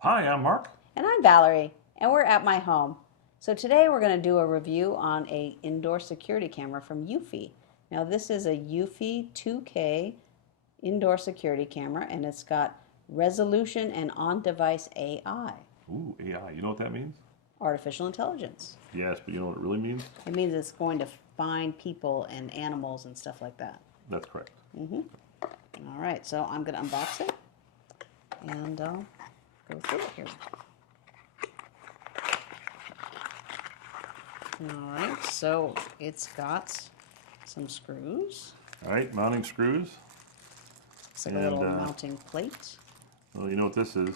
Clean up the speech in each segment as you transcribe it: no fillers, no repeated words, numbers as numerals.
Hi, I'm Mark. And I'm Valerie, and we're at my home. So today we're going to do a review on a indoor security camera from Eufy. Now this is a Eufy 2K indoor security camera, and it's got resolution and on-device AI, Ooh, AI. You know what that means? artificial intelligence. Yes, but you know what it really means? It means it's going to find people and animals and stuff like that. That's correct. All right, so I'm going to unbox it, and I'll go through it here. All right, so it's got some screws. All right, mounting screws. It's like a little mounting plate. Well, you know what this is?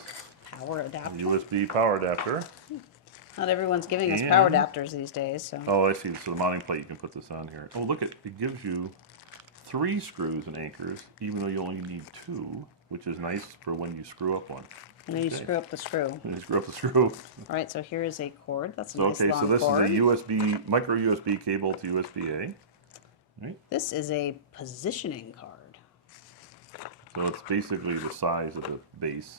Power adapter. USB power adapter. Not everyone's giving us power adapters these days, so. Oh, I see. So the mounting plate, you can put this on here. Oh, look, it gives you 3 screws and anchors, even though you only need 2, which is nice for when you screw up one. And then you screw up the screw. When you screw up the screw. All right, so here is a cord. That's a nice Okay, long so this cord. is a USB, micro USB cable to USB-A. Right? This is a positioning card. So it's basically the size of the base.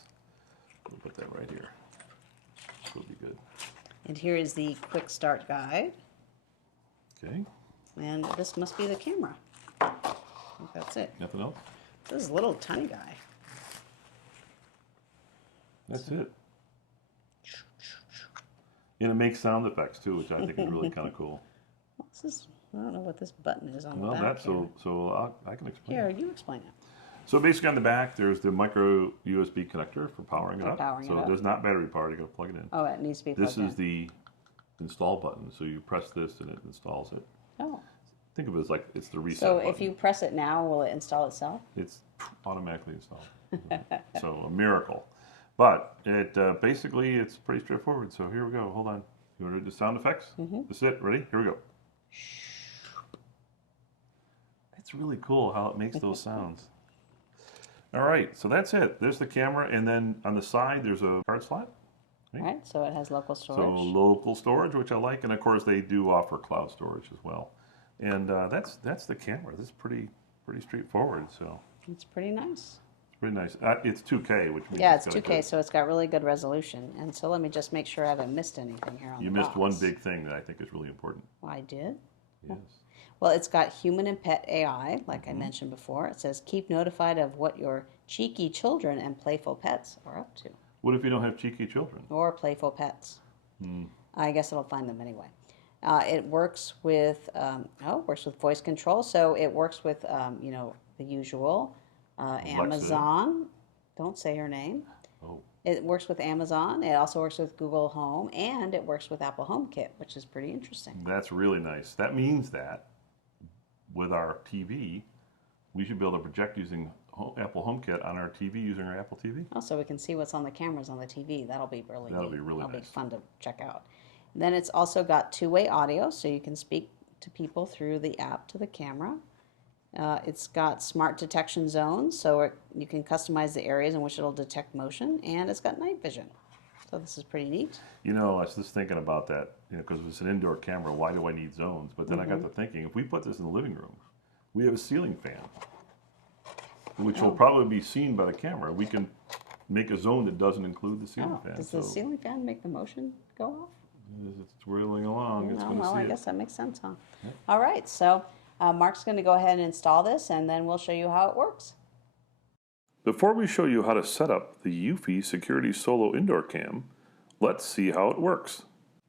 We'll put that right here. This will be good. And here is the quick start guide. Okay. And this must be the camera. I think that's it. Nothing else? This is a little tiny guy. That's it. And it makes sound effects too, which I think is really kind of cool. What's this? I don't know what this button is on Well, the back that's here. I can explain. Here, you explain it. So basically on the back, there's the micro USB connector for powering it up. powering so it up. there's not battery powered, you got to plug it in. Oh, it needs to be plugged This in. is the install button. So you press this and it installs it. Oh. Think of it as like it's the reset So button. if you press it now, will it install itself? It's automatically installed. So a miracle. But it basically it's pretty straightforward. So here we go. Hold on. You want to do the sound effects? That's it. Ready? Here we go. It's really cool how it makes those sounds. All right, so that's it. There's the camera, and then on the side there's a card slot. Right, so it has local storage. So local storage, which I like, and of course they do offer cloud storage as well. And that's the camera. This is pretty straightforward. So It's pretty nice. it's pretty nice. It's 2K, which means Yeah, it's got 2K, so it's got really good resolution. And so let me just make sure I haven't missed anything here on You the missed box. one big thing that I think is really important. I did? Yes. Well, it's got human and pet AI, like I mentioned before. It says, keep notified of what your cheeky children and playful pets are up to. What if you don't have cheeky children? Or playful pets. I guess it'll find them anyway. It works with works with voice control, so it works with the usual Amazon. Don't say her name. Oh, It works with Amazon. It also works with Google Home, and it works with Apple HomeKit, which is pretty interesting. that's really nice. That means that with our TV, we should be able to project using Apple HomeKit on our TV using our Apple TV. Also, we can see what's on the cameras on the TV. That'll be really That'll neat. be really That'll nice. be fun to check out. Then it's also got two-way audio, so you can speak to people through the app to the camera. It's got smart detection zones, so you can customize the areas in which it'll detect motion, and it's got night vision. So this is pretty neat. You know, I was just thinking about that, because it's an indoor camera, why do I need zones? But then I got to thinking, if we put this in the living room, we have a ceiling fan, which will probably be seen by the camera. We can make a zone that doesn't include the ceiling fan. Does the ceiling fan make the motion go off? As it's twirling along, it's going to Well, see I it. guess that makes sense, huh? All right, so Mark's going to go ahead and install this, and then we'll show you how it works. Before we show you how to set up the Eufy Security Solo Indoor Cam, let's see how it works.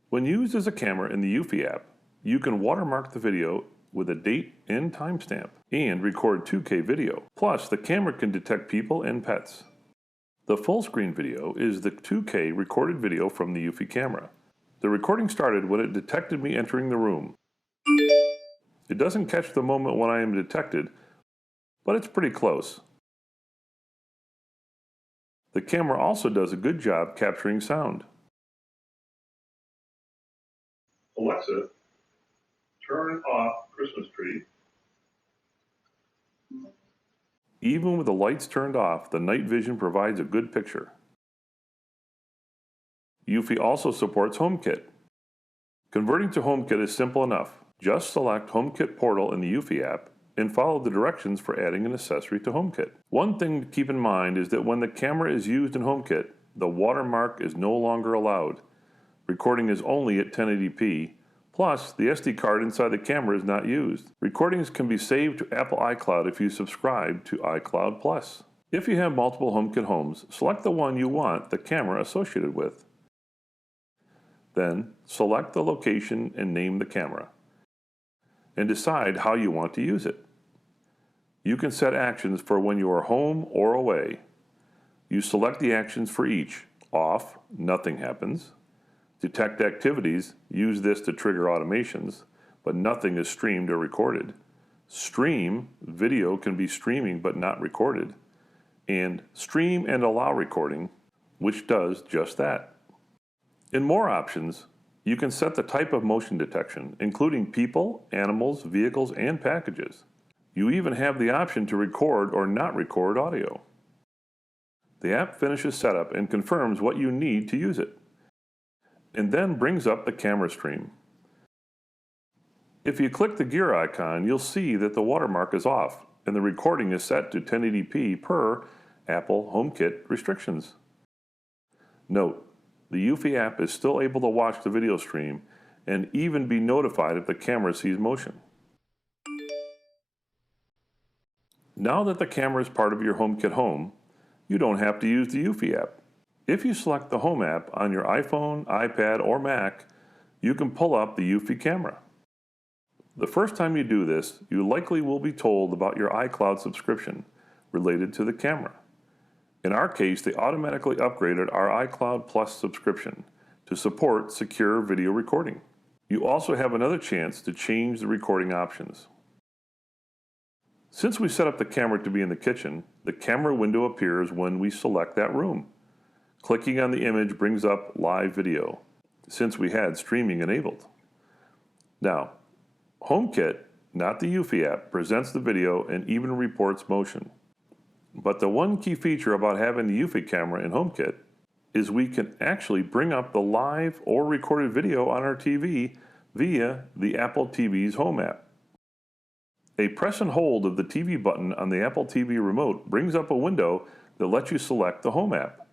When used as a camera in the Eufy app, you can watermark the video with a date and timestamp and record 2K video. Plus, the camera can detect people and pets. The full screen video is the 2K recorded video from the Eufy camera. The recording started when it detected me entering the room. It doesn't catch the moment when I am detected, but it's pretty close. The camera also does a good job capturing sound. Alexa, turn off Christmas tree. Even with the lights turned off, the night vision provides a good picture. Eufy also supports HomeKit. Converting to HomeKit is simple enough. Just select HomeKit Portal in the Eufy app and follow the directions for adding an accessory to HomeKit. One thing to keep in mind is that when the camera is used in HomeKit, the watermark is no longer allowed. Recording is only at 1080p. Plus, the SD card inside the camera is not used. Recordings can be saved to Apple iCloud if you subscribe to iCloud Plus. If you have multiple HomeKit homes, select the one you want the camera associated with. Then, select the location and name the camera. And decide how you want to use it. You can set actions for when you are home or away. You select the actions for each. Off, nothing happens. Detect activities, use this to trigger automations, but nothing is streamed or recorded. Stream, video can be streaming but not recorded. And stream and allow recording, which does just that. In more options, you can set the type of motion detection, including people, animals, vehicles, and packages. You even have the option to record or not record audio. The app finishes setup and confirms what you need to use it, and then brings up the camera stream. If you click the gear icon, you'll see that the watermark is off and the recording is set to 1080p per Apple HomeKit restrictions. Note, the Eufy app is still able to watch the video stream and even be notified if the camera sees motion. Now that the camera is part of your HomeKit home, you don't have to use the Eufy app. If you select the Home app on your iPhone, iPad, or Mac, you can pull up the Eufy camera. The first time you do this, you likely will be told about your iCloud subscription related to the camera. In our case, they automatically upgraded our iCloud Plus subscription to support secure video recording. You also have another chance to change the recording options. Since we set up the camera to be in the kitchen, the camera window appears when we select that room. Clicking on the image brings up live video, since we had streaming enabled. Now, HomeKit, not the Eufy app, presents the video and even reports motion. But the one key feature about having the Eufy camera in HomeKit is we can actually bring up the live or recorded video on our TV via the Apple TV's Home app. A press and hold of the TV button on the Apple TV remote brings up a window that lets you select the Home app.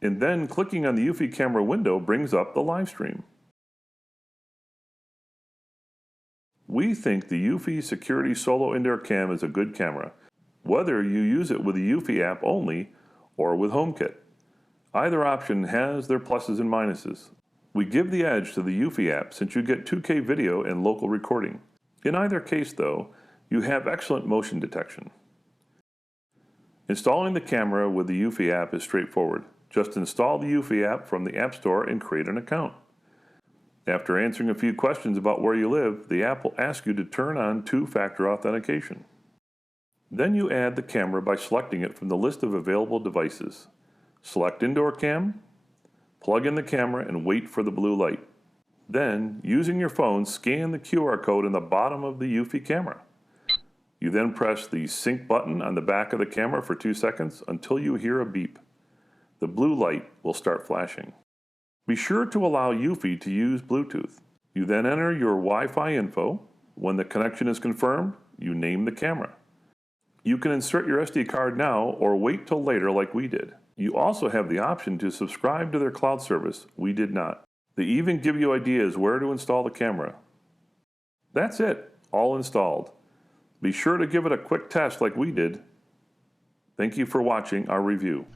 And then clicking on the Eufy camera window brings up the live stream. We think the Eufy Security Solo Indoor Cam is a good camera, whether you use it with the Eufy app only or with HomeKit. Either option has their pluses and minuses. We give the edge to the Eufy app since you get 2K video and local recording. In either case, though, you have excellent motion detection. Installing the camera with the Eufy app is straightforward. Just install the Eufy app from the App Store and create an account. After answering a few questions about where you live, the app will ask you to turn on two-factor authentication. Then you add the camera by selecting it from the list of available devices. Select IndoorCam, plug in the camera, and wait for the blue light. Then, using your phone, scan the QR code in the bottom of the Eufy camera. You then press the sync button on the back of the camera for 2 seconds until you hear a beep. The blue light will start flashing. Be sure to allow Eufy to use Bluetooth. You then enter your Wi-Fi info. When the connection is confirmed, you name the camera. You can insert your SD card now or wait till later like we did. You also have the option to subscribe to their cloud service. We did not. They even give you ideas where to install the camera. That's it, all installed. Be sure to give it a quick test like we did. Thank you for watching our review.